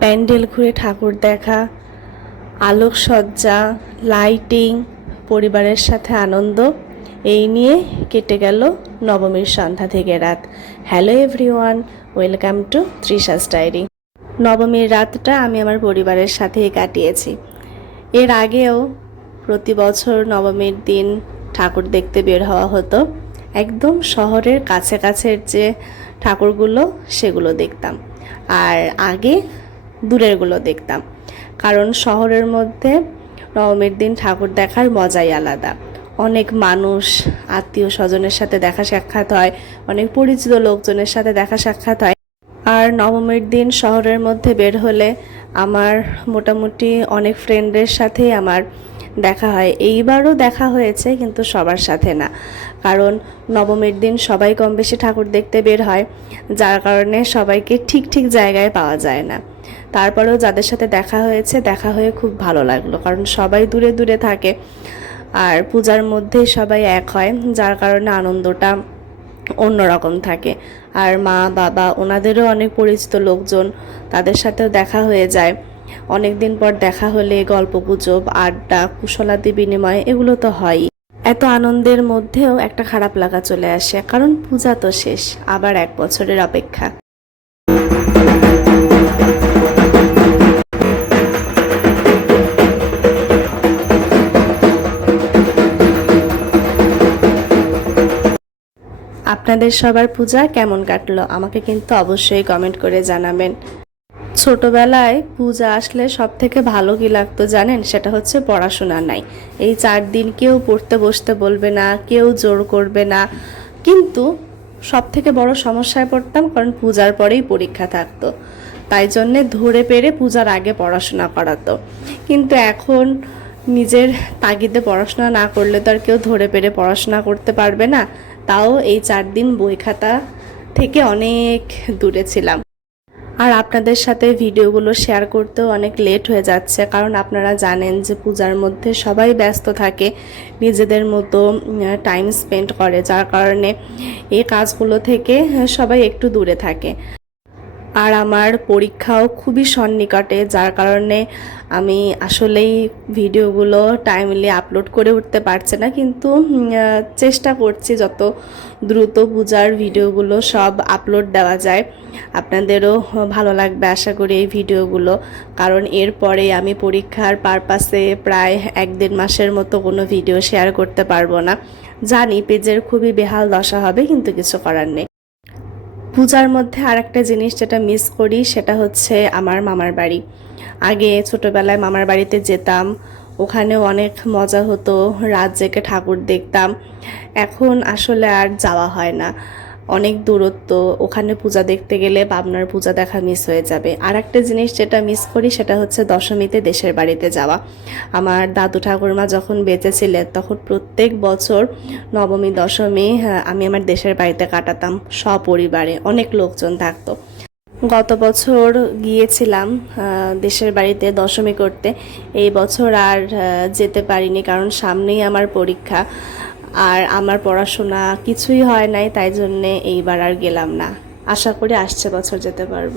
প্যান্ডেল ঘুরে ঠাকুর দেখা, আলোকসজ্জা লাইটিং পরিবারের সাথে আনন্দ, এই নিয়ে কেটে গেল নবমীর সন্ধ্যা থেকে রাত। Hello everyone welcome to Trisha's diary নবমীর রাতটা আমি আমার পরিবারের সাথেই কাটিয়েছি। এর আগেও প্রতি বছর নবমীর দিন ঠাকুর দেখতে বের হওয়া হতো। একদম শহরের কাছে কাছের যে ঠাকুরগুলো, সেগুলো দেখতাম। আর আগে দূরেরগুলো দেখতাম। কারণ শহরের মধ্যে নবমীর দিন ঠাকুর দেখার মজাই আলাদা। অনেক মানুষ, আত্মীয় স্বজনের সাথে দেখা সাক্ষাৎ হয়, অনেক পরিচিত লোকজনের সাথে দেখা সাক্ষাৎ হয়। আর নবমীর দিন শহরের মধ্যে বের হলে আমার মোটামুটি অনেক ফ্রেন্ডের সাথেই আমার দেখা হয়। এইবারও দেখা হয়েছে, কিন্তু সবার সাথে না। কারণ নবমীর দিন সবাই কম বেশি ঠাকুর দেখতে বের হয়, যার কারণে সবাইকে ঠিক ঠিক জায়গায় পাওয়া যায় না। তারপরেও যাদের সাথে দেখা হয়েছে, দেখা হয়ে খুব ভালো লাগল, কারণ সবাই দূরে দূরে থাকে। আর পূজার মধ্যেই সবাই এক হয়, যার কারণে আনন্দটা অন্যরকম থাকে। আর মা, বাবা, ওনাদেরও অনেক পরিচিত লোকজন, তাদের সাথেও দেখা হয়ে যায়। অনেক দিন পর দেখা হলে গল্প গুজব, আড্ডা, কুশলাদি বিনিময়, এগুলো তো হয়ই এত আনন্দের মধ্যেও একটা খারাপ লাগা চলে আসে, কারণ পূজা তো শেষ, আবার এক বছরের অপেক্ষা। আপনাদের সবার পূজা কেমন কাটলো? আমাকে কিন্তু অবশ্যই কমেন্ট করে জানাবেন। ছোটবেলায় পূজা আসলে সব থেকে ভালো কি লাগতো জানেন? সেটা হচ্ছে পড়াশোনা নাই। এই চার দিন কেউ পড়তে বসতে বলবে না, কেউ জোর করবে না। কিন্তু সব থেকে বড় সমস্যায় পড়তাম কারণ পূজার পরেই পরীক্ষা থাকতো। তাই জন্যে ধরে পেরে পূজার আগে পড়াশোনা করাতো। কিন্তু এখন নিজের তাগিদে পড়াশোনা না করলে তো আর কেউ ধরে পেরে পড়াশোনা করতে পারবে না। তাও এই চার দিন বই খাতা থেকে অনেক দূরে ছিলাম। আর আপনাদের সাথে ভিডিওগুলো শেয়ার করতেও অনেক লেট হয়ে যাচ্ছে, কারণ আপনারা জানেন যে পূজার মধ্যে সবাই ব্যস্ত থাকে, নিজেদের মতো টাইম স্পেন্ড করে, যার কারণে এই কাজগুলো থেকে সবাই একটু দূরে থাকে। আর আমার পরীক্ষাও খুবই সন্নিকটে, যার কারণে আমি আসলেই ভিডিওগুলো টাইমলি আপলোড করে উঠতে পারছে না। কিন্তু চেষ্টা করছি যত দ্রুত পূজার ভিডিওগুলো সব আপলোড দেওয়া যায়। আপনাদেরও ভালো লাগবে আশা করি এই ভিডিওগুলো, কারণ এরপরে আমি পরীক্ষার পারপাসে প্রায় এক দেড় মাসের মতো কোনো ভিডিও শেয়ার করতে পারব না। জানি পেজের খুবই বেহাল দশা হবে, কিন্তু কিছু করার নেই। পূজার মধ্যে আর একটা জিনিস যেটা মিস করি সেটা হচ্ছে আমার মামার বাড়ি। আগে ছোটোবেলায় মামার বাড়িতে যেতাম ওখানে অনেক মজা হতো, রাত জেগে ঠাকুর দেখতাম। এখন আসলে আর যাওয়া হয় না। অনেক দূরত্ব, ওখানে পূজা দেখতে গেলে পাবনার পূজা দেখা মিস হয়ে যাবে। আর একটা জিনিস যেটা মিস করি সেটা হচ্ছে দশমীতে দেশের বাড়িতে যাওয়া। আমার দাদু ঠাকুরমা যখন বেঁচে ছিলেন তখন প্রত্যেক বছর নবমী, দশমী আমি আমার দেশের বাড়িতে কাটাতাম সপরিবারে, অনেক লোকজন থাকতো। গত বছর গিয়েছিলাম দেশের বাড়িতে দশমী করতে। এই বছর আর যেতে পারিনি কারণ সামনেই আমার পরীক্ষা। আর আমার পড়াশোনা কিছুই হয় নাই, তাই জন্যে এইবার আর গেলাম না। আশা করি আসছে বছর যেতে পারব।